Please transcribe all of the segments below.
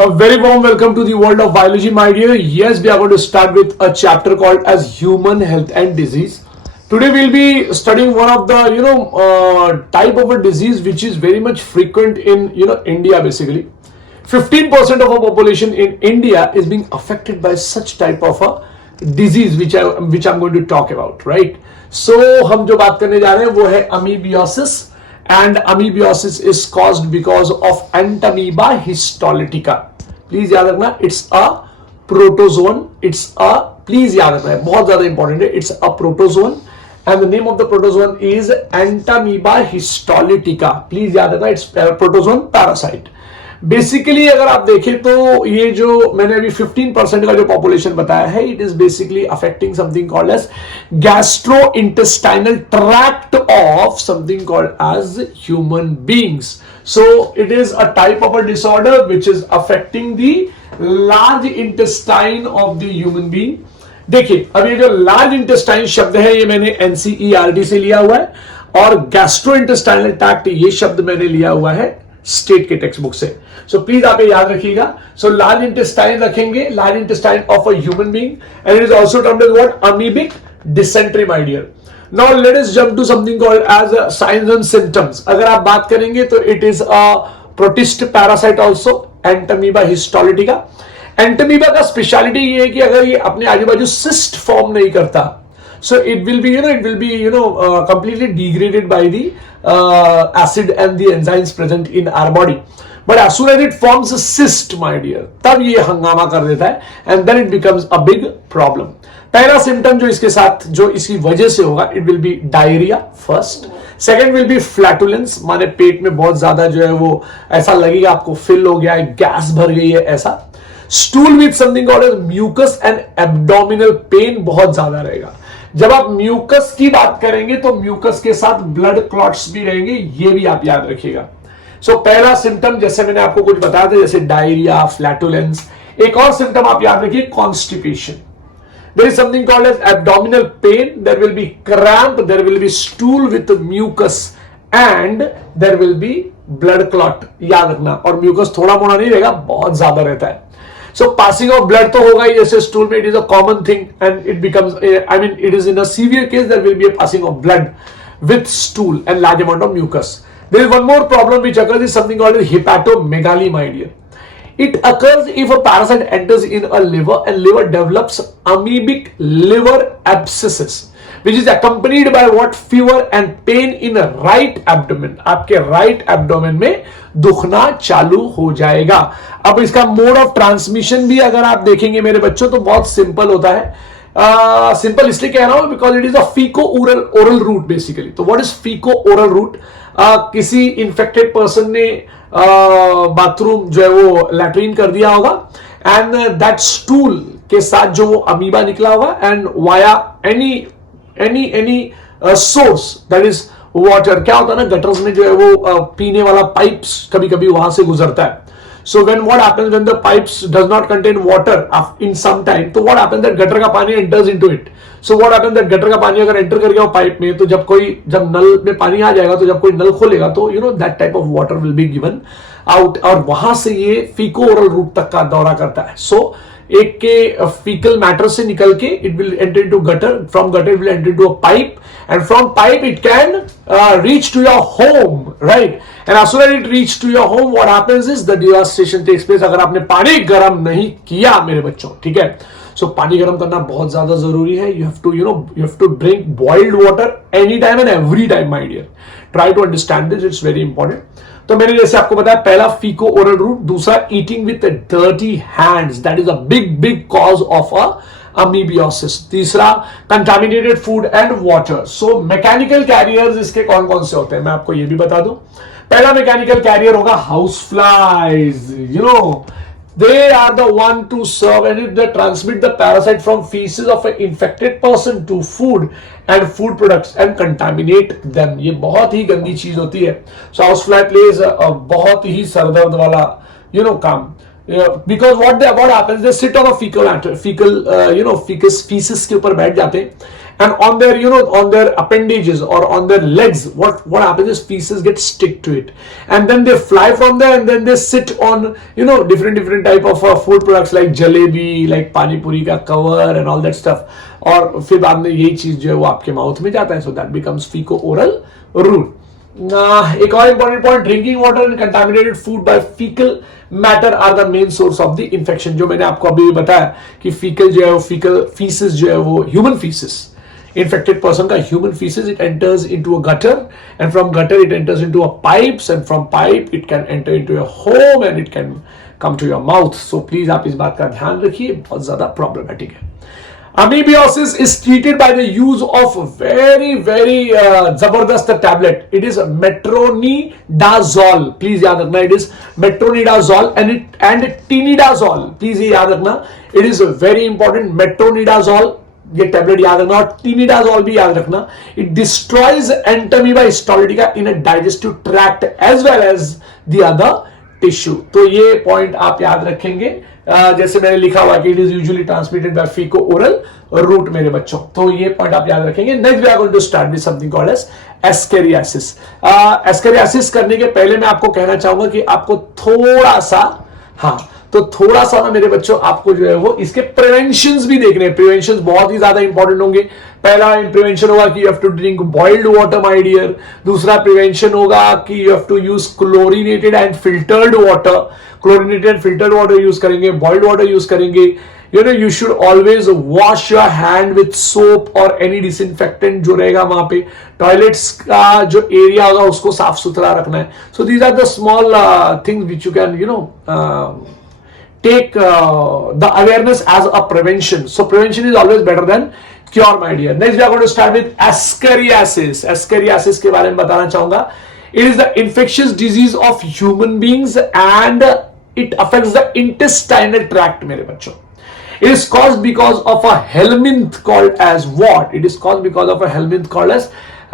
A very warm welcome to the world of biology, my dear. Yes, we are going to start with a chapter called as human health and disease. Today we'll be studying one of the type of a disease which is very much frequent in India. Basically, 15% of our population in India is being affected by such type of a disease which I'm going to talk about, right? So हम जो बात करने जा रहे हैं वो है amoebiasis. And amoebiasis is caused because of Entamoeba histolytica. Please याद रखना, it's a protozoan. Please याद रखना है, बहुत ज्यादा इंपॉर्टेंट है. It's a protozoan and the name of the protozoan is Entamoeba histolytica. Please याद रखना, it's a protozoan parasite. Basically अगर आप देखें तो ये जो मैंने अभी 15% का जो पॉपुलेशन बताया है, it is basically affecting something called as gastro intestinal tract of something called as human beings. So it is a type of a disorder which is affecting the large intestine of the human being. देखिए, अब ये जो large intestine शब्द है ये मैंने NCERT से लिया हुआ है और गैस्ट्रो इंटेस्टाइनल ट्रैक्ट ये शब्द मैंने लिया हुआ है स्टेट के टेक्स्ट बुक से. सो प्लीज आप ये याद रखिएगा. सो लार्ज इंटेस्टाइन रखेंगे, large intestine of a human being, and it is also termed as what, amoebic dysentery, my dear. Now let us jump to something called as science and symptoms. अगर आप बात करेंगे तो it is a protist parasite also, entamoeba histolytica. Entamoeba का speciality ये है कि अगर ये अपने आजू बाजू सिस्ट फॉर्म नहीं करता, so it will be completely degraded by the acid and the enzymes present in our body. But as soon as it forms a cyst, my dear, तब ये हंगामा कर देता है and then it becomes a big problem. पहला symptom जो इसके साथ जो इसकी वजह से होगा, it will be diarrhea first. Second will be flatulence, माने पेट में बहुत ज्यादा जो है वो ऐसा लगेगा आपको फिल हो गया है, गैस भर गई है ऐसा. Stool with something called as mucus and abdominal pain बहुत ज्यादा रहेगा. जब आप म्यूकस की बात करेंगे तो म्यूकस के साथ ब्लड क्लॉट्स भी रहेंगे, ये भी आप याद रखिएगा. सो पहला सिम्टम जैसे मैंने आपको कुछ बताया था, जैसे डायरिया, फ्लैटुलेंस. एक और सिम्टम आप याद रखिए, constipation. There is something called as abdominal pain, there will be cramp, there will be stool with mucus and there will be blood clot. याद रखना. और म्यूकस थोड़ा मोड़ा नहीं रहेगा, बहुत ज्यादा रहता है. So passing of blood तो होगा ही, जैसे stool में it is a common thing and it becomes it is in a severe case there will be a passing of blood with stool and large amount of mucus. There is one more problem which occurs, is something called hepatomegaly, my dear. It occurs if a parasite enters in a liver and liver develops amoebic liver abscesses, which is accompanied by what, fever and pain in a right abdomen. आपके right abdomen में दुखना चालू हो जाएगा. अब इसका mode of transmission भी अगर आप देखेंगे मेरे बच्चों तो बहुत सिंपल होता है. सिंपल इसलिए कह रहा हूं because it is a faeco oral route basically. तो what is faeco oral route? किसी इंफेक्टेड पर्सन ने बाथरूम जो है वो लैट्रिन कर दिया होगा एंड दैट स्टूल के साथ जो वो अमीबा निकला होगा and via any source that is water. क्या होता है ना, गटर्स में जो है वो पीने वाला पाइप्स कभी कभी वहां से गुजरता है. So when what happens when the pipes does not contain water in some time, तो what happens that गटर का पानी enters into it. So what happens that gutter का पानी अगर एंटर कर गया हो पाइप में, तो जब नल में पानी आ जाएगा, तो जब कोई नल खोलेगा तो that type of water will be given out, और वहां से ये फीको ओरल रूट तक का दौरा करता है. So एक के फीकल मैटर से निकल के it will enter into gutter, from gutter it will enter into a pipe, and from pipe it can reach to your home, right? And as soon as it reach to your home, what happens is the devastation takes place. अगर आपने पानी गर्म नहीं किया मेरे बच्चों, ठीक है, सो पानी गर्म करना बहुत ज्यादा जरूरी है. you have to drink boiled water anytime and every time, my dear. Try to understand this, it's very important. तो मैंने जैसे आपको बताया, पहला फीको ओरल रूट, दूसरा eating with dirty hands, that is a big cause of a amoebiasis. तीसरा contaminated food and water. So mechanical carriers इसके कौन कौन से होते हैं मैं आपको ये भी बता दूं. पहला मैकेनिकल कैरियर होगा house flies. they are the one to serve and they transmit the parasite from feces of an infected person to food and food products and contaminate them. ये बहुत ही गंदी चीज होती है. So house fly plays बहुत ही सरदर्द वाला काम. because what happens, they sit on a feces के ऊपर बैठ जाते हैं, and on their appendages or on their legs, what happens is feces get stick to it, and then they fly from there, and then they sit on different type of food products like jalebi, like pani puri का cover and all that stuff, और फिर बाद में यही चीज जो है वो आपके माउथ में जाता है, so that becomes fecal-oral route. एक और important point, drinking water and contaminated food by faecal matter are the main source of the infection. जो मैंने आपको अभी बताया कि फीकल जो है वो फीकल फीसिस जो है वो ह्यूमन फीसिस, infected person का human feces, it enters into a gutter, and from gutter it enters into a pipes, and from pipe it can enter into your home and it can come to your mouth. So please आप इस बात का ध्यान रखिए, बहुत ज्यादा problematic है. Amoebiasis is treated by the use of very जबरदस्त tablet. It is metronidazole. Please याद रखना, it is metronidazole and tinidazole. Please ये याद रखना, it is very important. Metronidazole ये टैबलेट याद रखना, और टिनिडाजोल भी याद रखना. It destroys entamoeba histolytica in a digestive tract as well as the other tissue. तो ये पॉइंट आप याद रखेंगे. जैसे मैंने लिखा हुआ कि it is usually transmitted by faeco oral route मेरे बच्चों, तो ये पॉइंट आप याद रखेंगे. Next we are going to start with something called as ascariasis. Ascariasis करने के पहले मैं आपको कहना चाहूंगा कि आपको थोड़ा सा ना मेरे बच्चों, आपको जो है वो इसके प्रिवेंशंस भी देखने हैं. प्रिवेंशंस बहुत ही ज्यादा इंपॉर्टेंट होंगे. पहला प्रिवेंशन होगा कि you have to drink boiled water my dear. दूसरा प्रिवेंशन होगा कि you have to use chlorinated and filtered water. Chlorinated filtered water use करेंगे, बॉइल्ड वाटर यूज करेंगे. you should always wash your hand with soap or any disinfectant जो रहेगा वहां पे. Toilets का जो एरिया होगा उसको साफ सुथरा रखना है. So these are the small things which you can take the awareness as a prevention. So prevention is always better than cure, my dear. Next we are going to start with ascariasis. Ascariasis के बारे में बताना चाहूंगा. It is the infectious disease of human beings and it affects the intestinal tract मेरे बच्चों. It is caused because of a helminth called as what? It is caused because of a helminth called as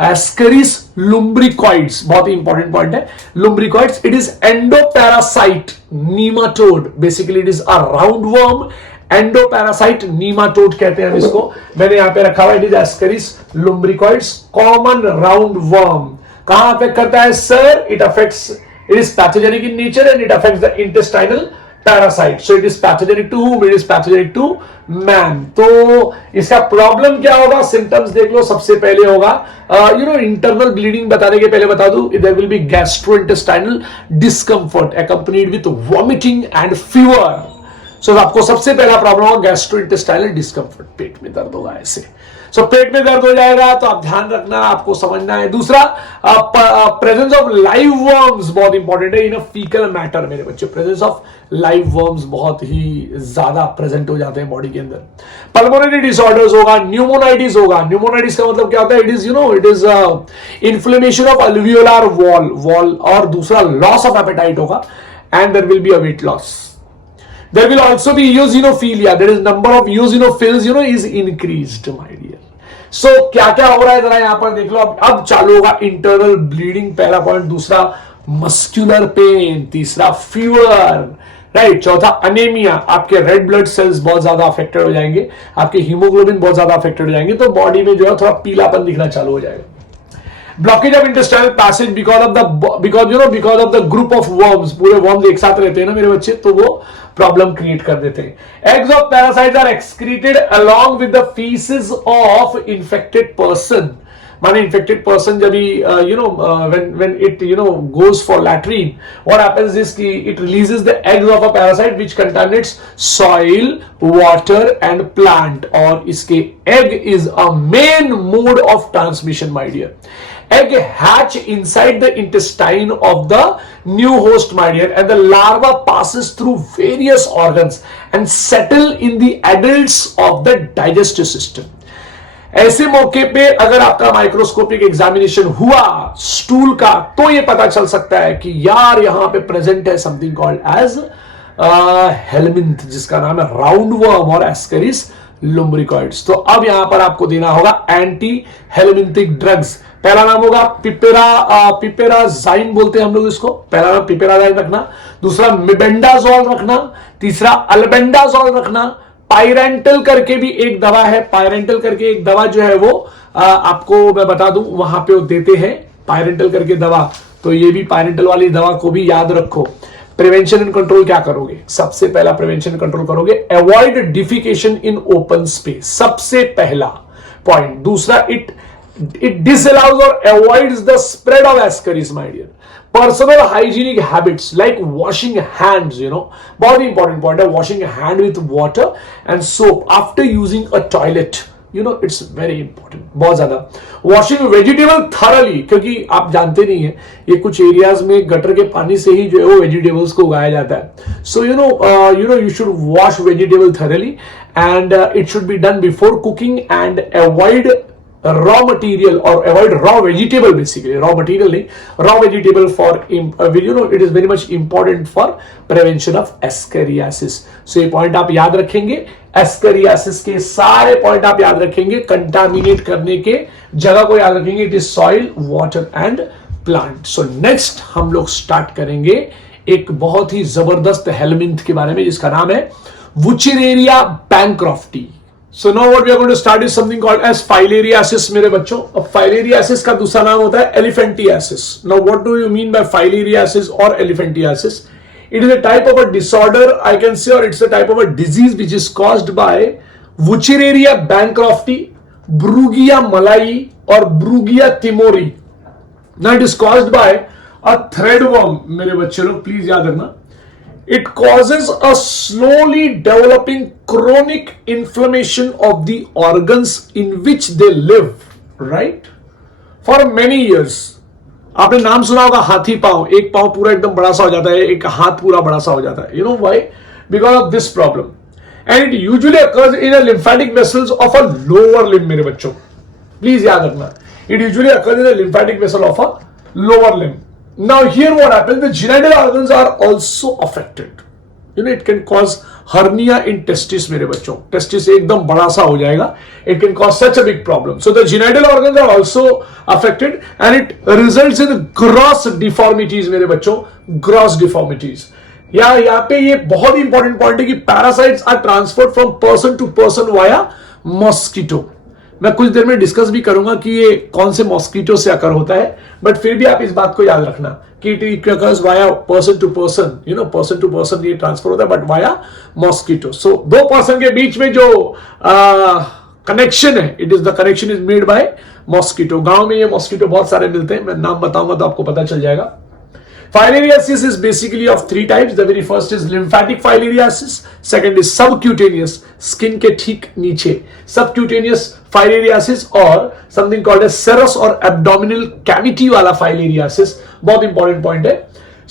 Ascaris lumbricoids. बहुत ही important point है. Lumbricoids. It is endoparasite nematode. Basically it is a roundworm. Endoparasite nematode कहते हैं हम इसको. मैंने यहाँ पे रखा हुआ, it is Ascaris lumbricoids, common roundworm. कहाँ अफेक्ट करता है sir? It is pathogenic in nature and it affects the intestinal parasite. So it is pathogenic to whom? It is pathogenic to man. तो इसका प्रॉब्लम क्या होगा? Symptoms देख लो. सबसे पहले होगा इंटरनल ब्लीडिंग. बताने के पहले बता दूं, there will be gastrointestinal discomfort accompanied with vomiting and fever. So आपको सबसे पहला प्रॉब्लम होगा gastrointestinal discomfort. पेट में दर्द होगा ऐसे. So पेट में दर्द हो जाएगा तो आप ध्यान रखना, आपको समझना है. दूसरा, प्रेजेंस ऑफ लाइव वर्म्स बहुत इंपॉर्टेंट है इन अ फीकल मैटर मेरे बच्चे. प्रेजेंस ऑफ लाइव वर्म्स बहुत ही ज्यादा प्रेजेंट हो जाते हैं बॉडी के अंदर. पल्मोनरी डिसऑर्डर्स होगा, न्यूमोनाइटिस होगा. न्यूमोनाइटिस का मतलब क्या होता है? It is inflammation of alveolar wall. और दूसरा लॉस ऑफ एपेटाइट होगा and there will be a weight loss. There will also be eosinophilia. There is number of eosinophils is increased, my dear. So क्या क्या हो रहा है जरा यहाँ पर देख लो. अब चालू होगा इंटरनल ब्लीडिंग, पहला पॉइंट. दूसरा मस्क्यूलर पेन. तीसरा फीवर, राइट. चौथा अनेमिया. आपके रेड ब्लड सेल्स बहुत ज्यादा अफेक्टेड हो जाएंगे, आपके हीमोग्लोबिन बहुत ज्यादा अफेक्टेड हो जाएंगे, तो बॉडी में जो है थोड़ा पीलापन दिखना चालू हो जाएगा. Blockage of intestinal passage because of the group of worms. पूरे वर्म्स एक साथ रहते हैं ना मेरे बच्चे, तो वो प्रॉब्लम क्रिएट कर देते हैं. Eggs of parasites are excreted along with the faeces of infected person. माने इन्फेक्टेड पर्सन जब when it goes for latrine, what happens is कि it releases the eggs of a parasite which contaminates soil, water and plant. और इसके egg is a main mode of transmission, my dear. Egg hatch inside the intestine of the new host, my dear, and the larva passes through various organs and settle in the adults of the digestive system. ऐसे मौके पे अगर आपका microscopic examination हुआ stool का, तो ये पता चल सकता है कि यार यहां पे प्रेजेंट है समथिंग कॉल्ड एज हेलमिंथ, जिसका नाम है राउंडवर्म और एस्केरिस लुम्ब्रिकॉइड्स. तो अब यहां पर आपको देना होगा एंटी हेलमिंथिक ड्रग्स. पहला नाम होगा पिपेराजाइन बोलते हैं हम लोग इसको, पहला नाम पिपेराजाइन रखना, दूसरा मिबेंडाजोल रखना, तीसरा अल्बेंडाजोल रखना, पायरेंटल करके भी एक दवा है, पायरेंटल करके एक दवा जो है वो आपको मैं बता दूं वहां पे वो देते हैं पायरेंटल करके दवा, तो ये भी पायरेंटल वाली दवा को भी याद रखो। प्रिवेंशन एंड कंट्रोल क्या करोगे, सबसे पहला प्रिवेंशन एंड कंट्रोल करोगे avoid defecation in open space, सबसे पहला पॉइंट। दूसरा it disallows or avoids the spread of ascaris, my dear. Personal hygienic habits like washing hands, बहुत ही important point है, washing hand with water and soap after using a toilet, it's very important, बहुत ज्यादा। washing vegetable thoroughly, क्योंकि आप जानते नहीं है ये कुछ एरियाज में गटर के पानी से ही जो है वो वेजिटेबल्स को उगाया जाता है। so you should wash vegetable thoroughly and it should be done before cooking and avoid raw material or avoid raw vegetable, basically raw material नहीं, raw vegetable for it is very much important for prevention of ascariasis। so ये point आप याद रखेंगे, ascariasis के सारे point आप याद रखेंगे, कंटामिनेट करने के जगह को याद रखेंगे, it is soil, water and plant. So next हम लोग स्टार्ट करेंगे एक बहुत ही जबरदस्त हेलमिंथ के बारे में जिसका नाम है वुचेरेरिया bancrofti. So now what we are going to start is something called as filariasis मेरे बच्चों। अब filariasis का दूसरा नाम होता है elephantiasis। Now what do you mean by filariasis or elephantiasis? It is a type of a disorder, I can say, or it's a type of a disease which is caused by Wuchereria bancrofti, Brugia malai or Brugia timori। Now it is caused by a threadworm मेरे बच्चे लोग please याद रखना। It causes a slowly developing chronic inflammation of the organs in which they live, right? For many years. आपने नाम सुना होगा हाथी पांव, एक पांव पूरा एकदम बड़ा सा हो जाता है, एक हाथ पूरा बड़ा सा हो जाता है। You know why? Because of this problem. And it usually occurs in a lymphatic vessels of a lower limb मेरे बच्चों। Please याद रखना। It usually occurs in a lymphatic vessel of a lower limb. Now here what happens, the genital organs are also affected. It can cause hernia in testis मेरे बच्चों, testis एकदम बड़ा सा हो जाएगा, it can cause such a big problem. So the genital organs are also affected and it results in gross deformities मेरे बच्चों, gross deformities। यहाँ पे ये बहुत इंपॉर्टेंट पॉइंट है कि parasites are transferred from person to person via mosquito। मैं कुछ देर में डिस्कस भी करूंगा कि ये कौन से मॉस्किटो से अकर होता है, बट फिर भी आप इस बात को याद रखना कि it occurs via person to person, person to person ये ट्रांसफर होता है, बट वाया मॉस्किटो। सो दो पर्सन के बीच में जो कनेक्शन है, it is the connection is made by mosquito. गांव में ये मॉस्किटो बहुत सारे मिलते हैं, मैं नाम बताऊंगा तो आपको पता चल जाएगा। Filariasis is basically of three types. The very first is lymphatic filariasis. Second is subcutaneous, skin के ठीक नीचे subcutaneous filariasis, और something called as serous और abdominal cavity वाला filariasis। बहुत important point है।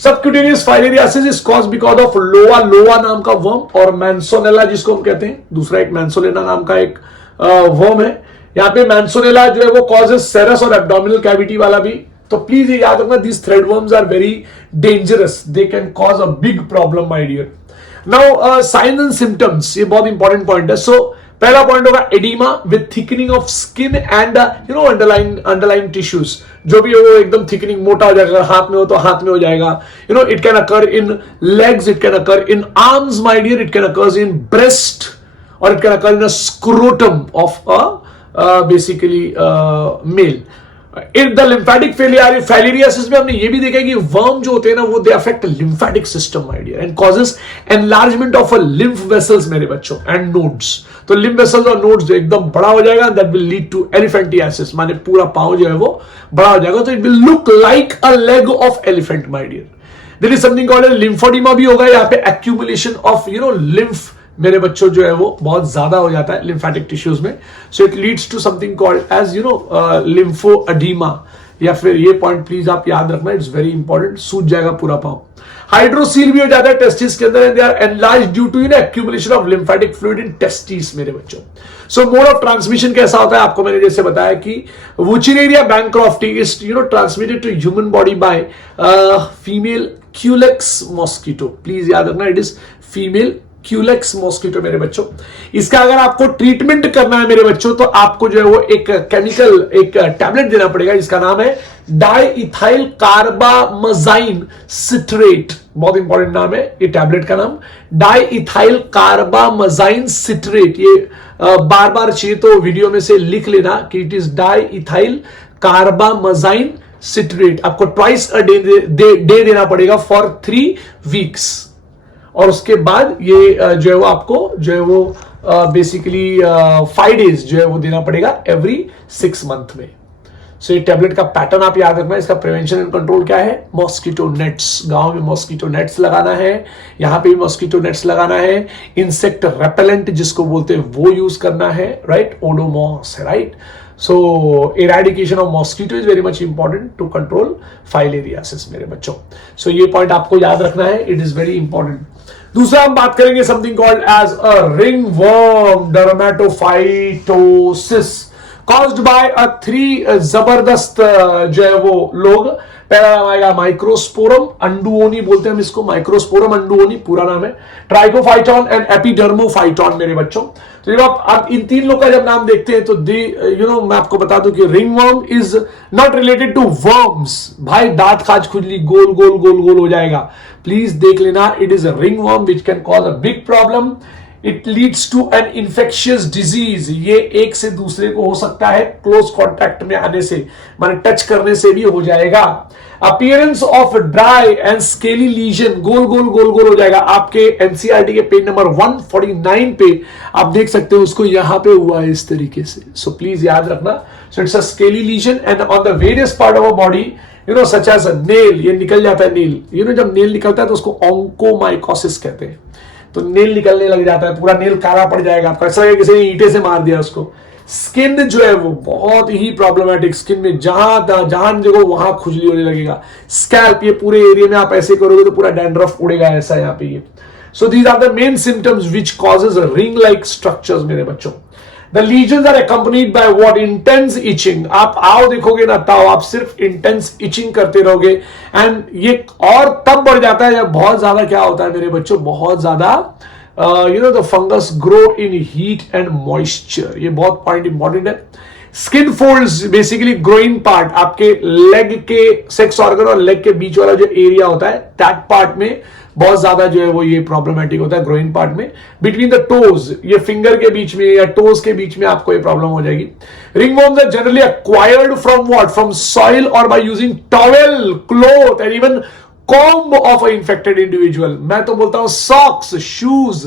Subcutaneous filariasis is caused because of लोआ नाम का worm और Manzanella जिसको हम कहते हैं, दूसरा एक Manzanella नाम का एक worm है। यहाँ पे Manzanella जो है वो causes serous और abdominal cavity वाला भी, तो प्लीज ये याद रखना, these threadworms are very dangerous, they can cause a big problem my dear। now signs and symptoms, ये बहुत इंपॉर्टेंट पॉइंट है। सो पहला पॉइंट होगा oedema with thickening of skin and underline tissues, जो भी है वो एकदम थिकनिंग, मोटा हो जाएगा, हाथ में हो तो हाथ में हो जाएगा। It can occur in legs, it can occur in arms my dear, it can occur in breast, और it can occur in a scrotum of basically male. In the lymphatic filariasis में हमने ये भी देखा है कि वर्म जो होते हैं ना वो they affect lymphatic system my dear and causes enlargement of a lymph vessels मेरे बच्चों एंड नोड्स। तो लिम्फ वेसल्स और नोड्स एकदम बड़ा हो जाएगा, that will lead to elephantiasis, माने पूरा पांव जो है वो बड़ा हो जाएगा, तो it will look like a leg of elephant my dear. There is something called lymphoedema भी होगा, यहाँ पे एक्यूमुलेशन ऑफ लिम्फ मेरे बच्चों जो है वो बहुत ज्यादा हो जाता है लिम्फेटिक टिश्यूज में, so it leads to something called as lymphoedema. या फिर ये पॉइंट प्लीज आप याद रखना, इट्स वेरी इंपॉर्टेंट, सूज जाएगा पूरा पांव। हाइड्रोसील भी हो जाता है टेस्टिस के अंदर, and they are enlarged due to accumulation of lymphatic fluid in testis मेरे बच्चों। सो मोड ऑफ ट्रांसमिशन कैसा होता है, आपको मैंने जैसे बताया कि Wuchereria bancrofti is transmitted to human body by female Culex mosquito. Please याद रखना, it is female Culex mosquito मेरे बच्चों। इसका अगर आपको ट्रीटमेंट करना है मेरे बच्चों तो आपको जो है वो एक केमिकल, एक टैबलेट देना पड़ेगा जिसका नाम है डाइइथाइल कार्बामजाइन सिट्रेट। बहुत इंपॉर्टेंट नाम है ये टैबलेट का नाम, डाइइथाइल कार्बामजाइन सिट्रेट। ये बार बार चाहिए तो वीडियो में से लिख लेना कि इट इज डाइइथाइल कार्बामजाइन सिट्रेट। आपको ट्वाइस अ डे देना पड़ेगा फॉर 3 वीक्स, और उसके बाद ये जो है वो आपको जो है वो बेसिकली 5 डेज जो है वो देना पड़ेगा एवरी 6 मंथ में। सो ये टैबलेट का पैटर्न आप याद रखना। इसका प्रिवेंशन एंड कंट्रोल क्या है? मॉस्किटो नेट्स, गांव में मॉस्किटो नेट्स लगाना है, यहां पे भी मॉस्किटो नेट्स लगाना है। इंसेक्ट रेपेलेंट जिसको बोलते हैं वो यूज करना है, right, Odomos, right. So eradication of mosquito is very much important to control filariasis मेरे बच्चों। सो ये पॉइंट आपको याद रखना है, इट इज वेरी इंपॉर्टेंट। दूसरा हम बात करेंगे something called as a ringworm dermatophytosis caused by a 3 जबरदस्त जो है वो लोग। पहला नाम आएगा माइक्रोस्पोरम अंडुओनी, बोलते हैं हम इसको, माइक्रोस्पोरम अंडुओनी पूरा नाम है, ट्राइकोफाइटॉन एंड एपिडर्मोफाइटॉन मेरे बच्चों। तो जब आप इन 3 लोग का जब नाम देखते हैं तो मैं आपको बता दूं कि ringworm is not related to worms. भाई दांत खाज खुजली गोल गोल गोल गोल हो जाएगा, प्लीज देख लेना, it is a ringworm which can cause a big problem. It leads to an infectious disease. ये एक से दूसरे को हो सकता है क्लोज कॉन्टैक्ट में आने से, माने टच करने से भी हो जाएगा। Appearance of dry and scaly lesion, गोल गोल गोल गोल हो जाएगा। आपके एनसीईआरटी के पेज नंबर 149 पे आप देख सकते हो उसको, यहां पे हुआ है इस तरीके से। सो प्लीज याद रखना। So it's a scaly lesion and on the various part of a body, such as nail, ये निकल जाता है नेल। जब नेल निकलता है तो उसको ऑन्कोमाइकोसिस कहते हैं। तो नेल निकलने लग जाता है, पूरा नेल काला पड़ जाएगा आपका, ऐसा किसी ने ईंटे से मार दिया उसको। स्किन जो है वो बहुत ही प्रॉब्लमेटिक, स्किन में जहां देखो वहां खुजली होने लगेगा। स्कैल्प, ये पूरे एरिया में आप ऐसे करोगे तो पूरा डैंड्रफ उड़ेगा ऐसा यहाँ पे ये। So these are the main symptoms which causes ring like structures मेरे बच्चों। The lesions are accompanied by what? Intense itching. आप आओ देखोगे ना ताओ, आप सिर्फ intense itching करते रहोगे। एंड ये और तब बढ़ जाता है जब बहुत ज्यादा क्या होता है मेरे बच्चों, बहुत ज्यादा the fungus grow in heat and moisture. ये बहुत पॉइंट इंपॉर्टेंट है। Skin folds, basically growing part, आपके लेग के सेक्स ऑर्गन और लेग के बीच वाला जो एरिया होता है, दैट पार्ट में बहुत ज्यादा जो है वो ये प्रॉब्लमेटिक होता है, ग्रोइंग पार्ट में। बिटवीन द टोज, ये फिंगर के बीच में या टोज के बीच में आपको ये प्रॉब्लम हो जाएगी। Ringworms are generally acquired from what? From soil और by using towel, cloth and even comb of a infected individual. मैं तो बोलता हूं सॉक्स, शूज,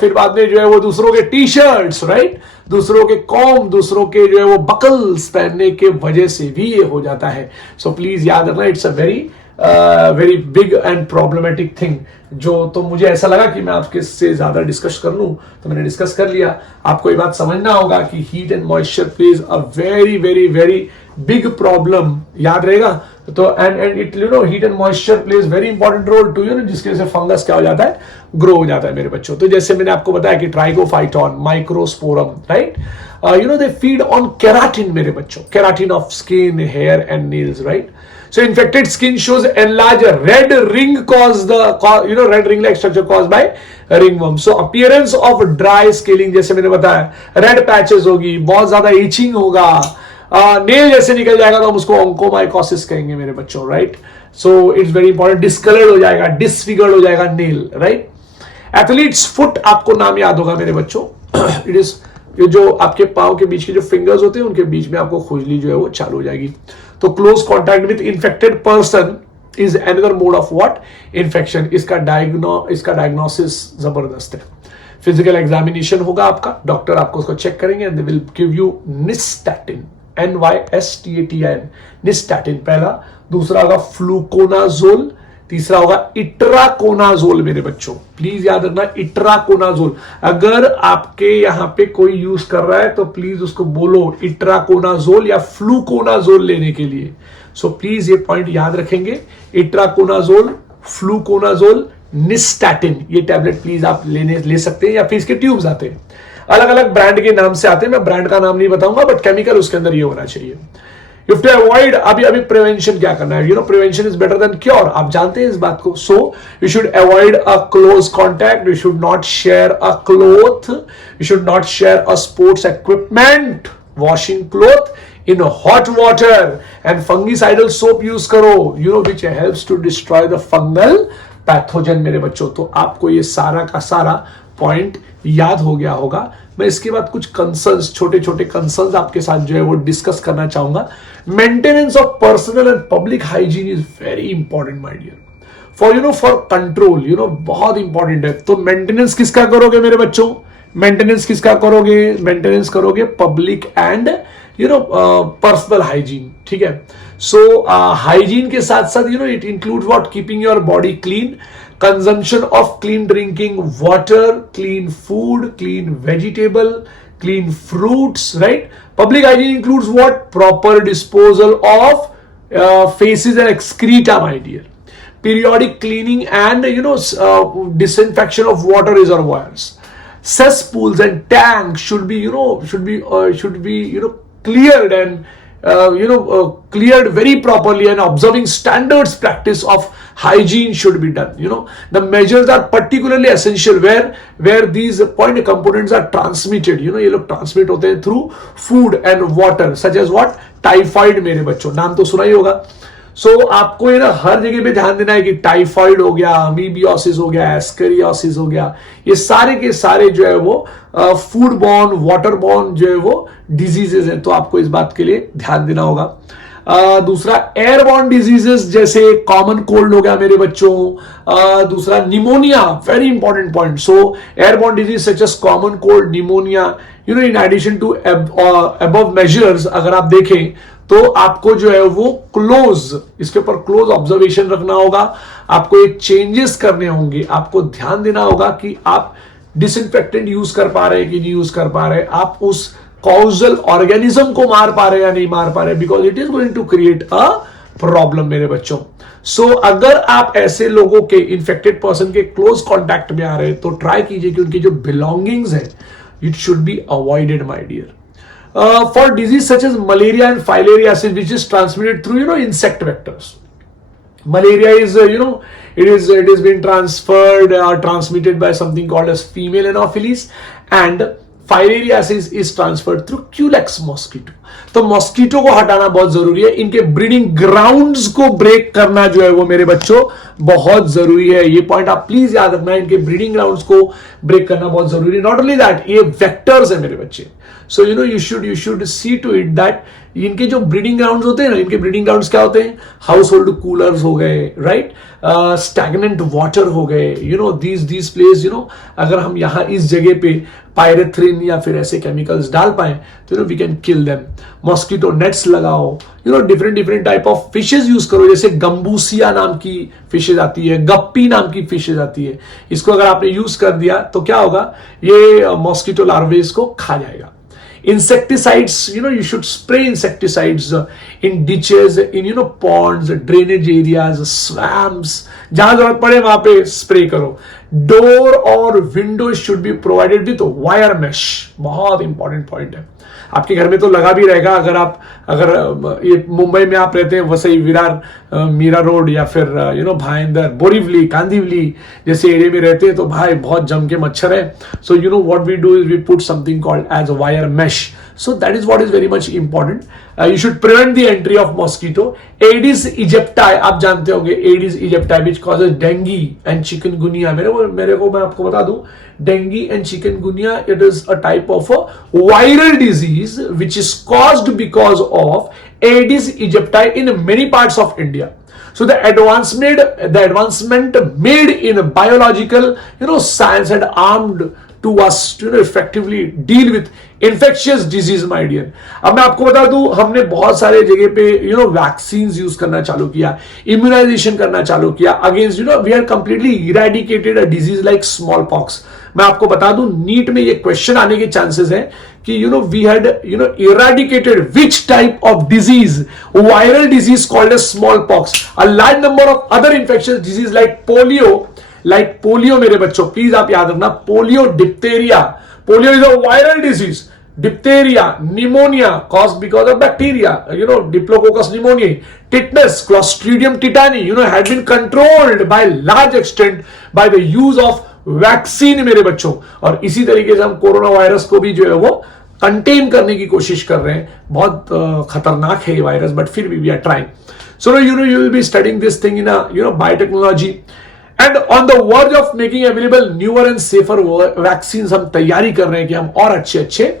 फिर बाद में जो है वो दूसरों के टी शर्ट्स, राइट, दूसरों के कॉम, दूसरों के जो है वो बकल्स पहनने के वजह से भी ये हो जाता है। सो प्लीज याद रखना, it's a very big and problematic thing. तो मुझे ऐसा लगा कि मैं आपके से ज्यादा डिस्कस कर लूं, तो मैंने डिस्कस कर लिया। आपको ये बात समझना होगा कि heat and moisture plays a very very very big problem, याद रहेगा। तो and it heat and moisture plays very important role to जिसकी वजह से फंगस क्या हो जाता है, ग्रो हो जाता है मेरे बच्चों। तो जैसे मैंने आपको बताया कि trichophyton, microsporum, right, they feed on keratin मेरे बच्चों, keratin of skin, hair and nails, right. So infected skin shows enlarged red ring red ring like structure caused by ringworm. So appearance of dry scaling, जैसे मैंने बताया, red patches होगी, बहुत ज्यादा itching होगा, nail जैसे निकल जाएगा तो हम उसको ऑन्कोमाइकोसिस कहेंगे मेरे बच्चों, right. So it's very important. Discoloured हो जाएगा, डिसफिगर्ड हो जाएगा नेल, राइट। एथलीट्स फुट, आपको नाम याद होगा मेरे बच्चों, इट इज ये जो आपके पांव के बीच के जो फिंगर्स होते हैं उनके बीच में आपको खुजली जो है वो चालू हो जाएगी। तो close contact with infected person is another mode of what? Infection. इसका डायग्नोसिस जबरदस्त है। फिजिकल एग्जामिनेशन होगा आपका, डॉक्टर आपको उसको चेक करेंगे and they will give you nystatin, NYSTATIN, nystatin पहला। दूसरा होगा फ्लूकोनाजोल, तीसरा होगा इट्राकोनाजोल मेरे बच्चों। प्लीज याद रखना, इट्राकोनाजोल। अगर आपके यहां पे कोई यूज कर रहा है तो प्लीज उसको बोलो इट्राकोनाजोल या फ्लूकोनाजोल लेने के लिए। सो प्लीज ये पॉइंट याद रखेंगे, इट्राकोनाजोल, फ्लूकोनाजोल, निस्टैटिन, ये टैबलेट प्लीज आप ले सकते हैं, या फिर इसके ट्यूब्स आते हैं, अलग अलग ब्रांड के नाम से आते हैं। मैं ब्रांड का नाम नहीं बताऊंगा, बट केमिकल उसके अंदर ये होना चाहिए। यू हैव टू अवॉइड, अभी प्रिवेंशन क्या करना है, prevention is better than cure, आप जानते हैं इस बात को. सो you should avoid a close contact, you should not share a cloth, you should not share a sports equipment, washing cloth in hot water and fungicidal soap use करो, which helps to destroy the fungal pathogen मेरे बच्चों. तो आपको ये सारा का सारा point याद हो गया होगा. मैं इसके बाद कुछ कंसर्न्स, छोटे छोटे कंसर्न्स आपके साथ जो है वो डिस्कस करना चाहूंगा. Maintenance of personal and public hygiene is very important my dear, for control, बहुत इंपॉर्टेंट है. तो मेंटेनेंस किसका करोगे मेरे बच्चों, मेंटेनेंस किसका करोगे, मेंटेनेंस करोगे पब्लिक एंड पर्सनल हाइजीन. ठीक है. सो हाइजीन के साथ साथ it includes what, keeping your body clean, consumption of clean drinking water, clean food, clean vegetable, clean fruits, right. Public hygiene includes what, proper disposal of faeces and excreta my dear, periodic cleaning and disinfection of water reservoirs. Cesspools and tanks should be cleared and cleared very properly, and observing standards practice of hygiene should be done. The measures are particularly essential where these point components are transmitted. ये लोग transmit होते हैं through food and water, such as what, typhoid. मेरे बच्चों नाम तो सुना ही होगा. सो आपको हर जगह पे ध्यान देना है कि टाइफाइड हो गया, अमीबियोसिस हो गया, एस्केरियोसिस हो गया, ये सारे के सारे जो है वो फूड बॉर्न, वाटर बॉर्न जो है वो डिजीजेस हैं. तो आपको इस बात के लिए ध्यान देना होगा. दूसरा एयरबॉर्न डिजीजेस जैसे कॉमन कोल्ड हो गया मेरे बच्चों. दूसरा pneumonia, very important point. So airborne disease such as common cold, pneumonia, in addition to above measures अगर आप देखें तो आपको जो है वो इसके ऊपर क्लोज ऑब्जर्वेशन रखना होगा. आपको ये चेंजेस करने होंगे. आपको ध्यान देना होगा कि आप डिसइंफेक्टेंट यूज कर पा रहे हैं कि नहीं यूज कर पा रहे, आप उस कॉजल ऑर्गेनिज्म को मार पा रहे या नहीं मार पा रहे, because it is going to create a problem मेरे बच्चों. सो अगर आप ऐसे लोगों के, इन्फेक्टेड पर्सन के क्लोज कॉन्टैक्ट में आ रहे हैं तो ट्राई कीजिए कि उनकी जो बिलोंगिंग्स है it should be avoided my dear. For disease such as malaria and filariasis, which is transmitted through insect vectors. Malaria is it is been transferred or transmitted by something called as female anopheles, and filariasis is transferred through Culex mosquito. तो mosquito को हटाना बहुत जरूरी है. इनके breeding grounds को break करना जो है वो मेरे बच्चों बहुत जरूरी है. ये पॉइंट आप प्लीज याद रखना, इनके ब्रीडिंग ग्राउंड्स को ब्रेक करना बहुत जरूरी है. नॉट ओनली दैट, ये वेक्टर्स है मेरे बच्चे. So you should see to it that इनके जो ब्रीडिंग ग्राउंड्स होते हैं ना, इनके ब्रीडिंग ग्राउंड्स क्या होते हैं, हाउस होल्ड कूलर्स हो गए, राइट, स्टैग्नेंट वाटर हो गए, दीज प्लेस, अगर हम यहाँ इस जगह पे पायरेथ्रिन या फिर ऐसे केमिकल्स डाल पाए तो we can kill them. Mosquito nets लगाओ, different type of fishes use करो. जैसे गंबूसिया नाम की फिशेज आती है, गप्पी नाम की फिशेज आती है. इसको अगर आपने यूज कर दिया तो क्या होगा, ये मॉस्किटो लार्वे इसको खा जाएगा. Insecticides, you should spray insecticides in ditches, in ponds, drainage areas, swamps. जहां जरूरत पड़े वहां पे स्प्रे करो. डोर और window should be provided with wire mesh. बहुत इंपॉर्टेंट पॉइंट है. आपके घर में तो लगा भी रहेगा. अगर ये मुंबई में आप रहते हैं, वसई, विरार, मीरा रोड या फिर भाईंदर, बोरीवली, कांदिवली जैसे एरिया में रहते हैं तो भाई बहुत जम के मच्छर है. So what we do is we put something called as wire mesh. So that is what is very much important. You should prevent the entry of mosquito. Aedes aegypti, आप जानते होंगे Aedes aegypti which causes dengue and chikungunya. मेरे को मैं आपको बता दूं, dengue and chikungunya, it is a type of a viral disease which is caused because of Aedes aegypti in many parts of India. So the advancement made in biological science had armed to us to effectively deal with infectious disease, my dear. अब मैं आपको बता दूं, हमने बहुत सारे जगह पे वैक्सीन्स यूज करना चालू किया, इम्यूनाइजेशन करना चालू किया against we are completely eradicated a disease like smallpox. मैं आपको बता दूं, नीट में ये क्वेश्चन आने के चांसेस हैं कि we had eradicated which type of disease, viral disease called as smallpox, a large number of other infectious disease like polio मेरे बच्चों प्लीज आप याद रखना, polio, diphtheria. Polio is a viral disease diphtheria, pneumonia caused because of bacteria, Diplococcus pneumoniae, tetanus, Clostridium tetani, had been controlled by large extent by the use of vaccine मेरे बच्चों। और इसी तरीके से हम कोरोना वायरस को भी जो है वो कंटेन करने की कोशिश कर रहे हैं। बहुत खतरनाक है ये वायरस, बट फिर भी we are trying. So you will be studying this thing in biotechnology and on the verge of making available newer and safer vaccine. हम तैयारी कर रहे हैं कि हम और अच्छे अच्छे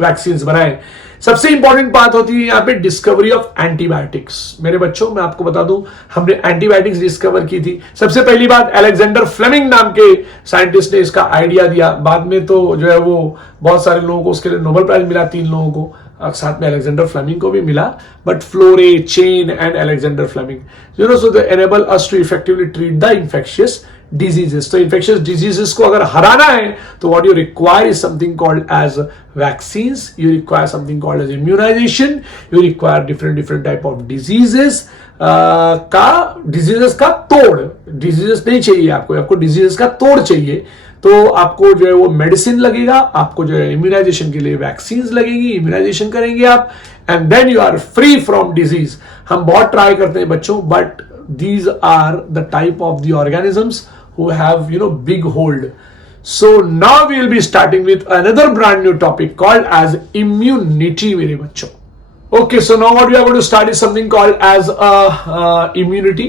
वैक्सीन बनाएं। सबसे इंपॉर्टेंट बात होती है यहाँ पे डिस्कवरी ऑफ एंटीबायोटिक्स। मेरे बच्चों मैं आपको बता दूं, हमने एंटीबायोटिक्स डिस्कवर की थी। सबसे पहली बात अलेक्जेंडर फ्लेमिंग नाम के साइंटिस्ट ने इसका आइडिया दिया। बाद में तो जो है वो बहुत सारे लोगों को उसके लिए नोबेल प्राइज मिला, 3 लोगों को, साथ में अलेक्जेंडर फ्लेमिंग को भी मिला। But Florey, Chain and Alexander Fleming so they enable us to effectively treat the infectious diseases. तो infectious diseases को अगर हराना है तो what you require is something called as vaccines. You require something called as immunization. You require different type of diseases diseases का तोड़। diseases नहीं चाहिए आपको diseases का तोड़ चाहिए। तो आपको जो है वो मेडिसिन लगेगा, आपको जो है इम्यूनाइजेशन के लिए वैक्सीन लगेगी, इम्यूनाइजेशन करेंगे आप, and then you are free from disease. हम बहुत ट्राई करते हैं बच्चों, but these are the type of the organisms who have big hold. So now we will be starting with another brand new topic called as immunity मेरे बच्चों। Okay, so now what we are going to start is something called as immunity.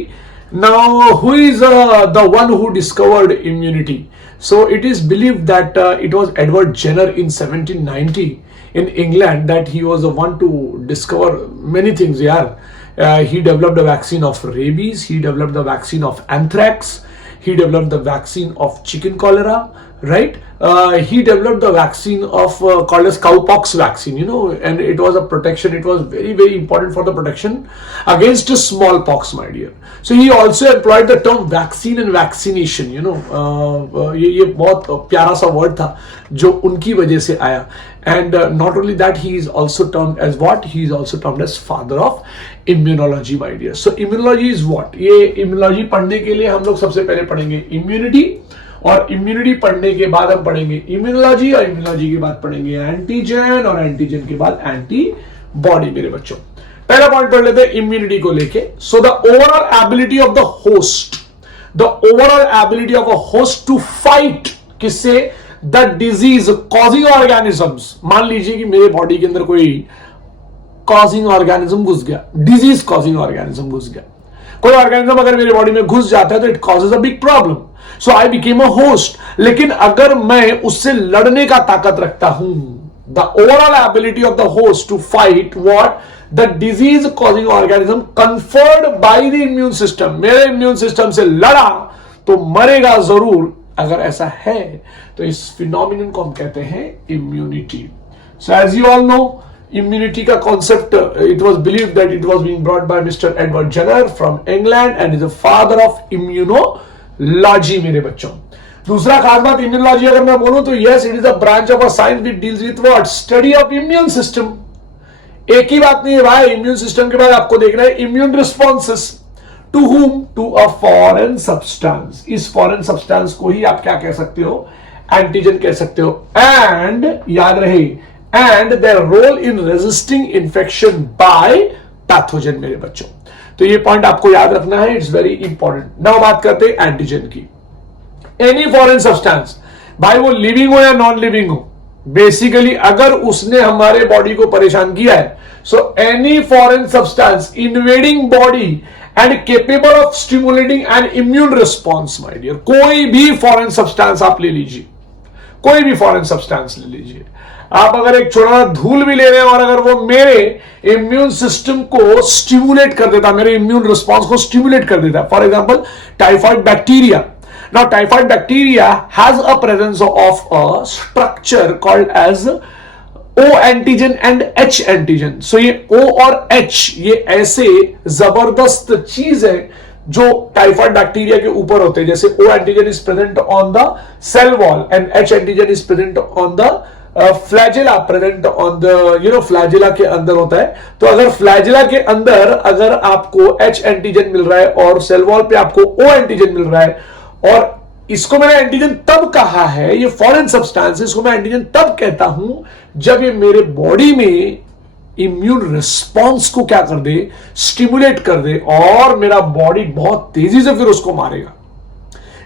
Now who is the one who discovered immunity? So it is believed that it was Edward Jenner in 1790 in England, that he was the one to discover many things here. He developed a vaccine of rabies, he developed the vaccine of anthrax, he developed the vaccine of chicken cholera, right? He developed the vaccine of called as cowpox vaccine, and it was a protection. It was very important for the protection against smallpox, my dear. So he also employed the term vaccine and vaccination. ये बहुत प्यारा सा word था जो उनकी वजह से आया। And not only that, he is also termed as what? He is also termed as father of immunology, my dear. So immunology is what? ये immunology पढ़ने के लिए हम लोग सबसे पहले पढ़ेंगे immunity, और इम्यूनिटी पढ़ने के बाद हम पढ़ेंगे इम्यूनोलॉजी, और इम्यूनोलॉजी के बाद पढ़ेंगे एंटीजन, और एंटीजन के बाद एंटीबॉडी। मेरे बच्चों पहला पॉइंट पढ़ लेते हैं इम्यूनिटी को लेके। So the overall ability of the host, the overall ability of a host to fight किससे? The disease causing organisms. मान लीजिए कि मेरे बॉडी के अंदर कोई कॉजिंग ऑर्गेनिज्म घुस गया, डिजीज कॉजिंग ऑर्गेनिज्म घुस गया। कोई ऑर्गेनिज्म अगर मेरे बॉडी में घुस जाता है तो it causes a big problem. So I became a host. लेकिन अगर मैं उससे लड़ने का ताकत रखता हूं, the overall ability of the host to fight what? The disease causing organism conferred by the immune system. मेरे इम्यून सिस्टम से लड़ा तो मरेगा जरूर। अगर ऐसा है तो इस फिनोमिनन को हम कहते हैं immunity. So as you all know, immunity का concept, it was believed that it was being brought by Mr. Edward Jenner from England and is the father of immunology मेरे बच्चों। दूसरा खास बात immunology अगर मैं बोलूं तो yes, it is a branch of a science which deals with what? Study of immune system। एक ही बात नहीं है भाई, immune system के बाद आपको देखना है immune responses to whom? To a foreign substance। इस foreign substance को ही आप क्या कह सकते हो? एंटीजन कह सकते हो। एंड याद रहे, and their role in resisting infection by pathogen मेरे बच्चों। तो ये पॉइंट आपको याद रखना है, इट्स वेरी इंपॉर्टेंट। नाउ बात करते हैं एंटीजन की। एनी फॉरेन सब्सटेंस, भाई वो लिविंग हो या नॉन लिविंग हो, बेसिकली अगर उसने हमारे बॉडी को परेशान किया है, so any foreign substance invading body and capable of stimulating an immune response, my dear. कोई भी फॉरेन सब्सटेंस आप ले लीजिए, कोई भी फॉरेन सब्सटेंस ले लीजिए। आप अगर एक छोटा धूल भी ले रहे हैं और अगर वो मेरे इम्यून सिस्टम को स्टिमुलेट कर देता, मेरे इम्यून रिस्पॉन्स को स्टिमुलेट कर देता, for example typhoid bacteria. Now typhoid bacteria has a presence of a structure called as O antigen and H antigen. So ये O और H ये ऐसे जबरदस्त चीज है जो टाइफाइड बैक्टीरिया के ऊपर होते हैं। जैसे O antigen is present on the cell wall and H antigen is present on the flagella, present on the flagella के अंदर होता है। तो अगर फ्लैजिला के अंदर अगर आपको H एंटीजन मिल रहा है और सेल वॉल पे आपको O एंटीजन मिल रहा है, और इसको मैंने एंटीजन तब कहा है, ये फॉरेन सब्सटेंस, इसको मैं एंटीजन तब कहता हूं जब ये मेरे बॉडी में इम्यून रिस्पॉन्स को क्या कर दे, स्टिमुलेट कर दे, और मेरा बॉडी बहुत तेजी से फिर उसको मारेगा।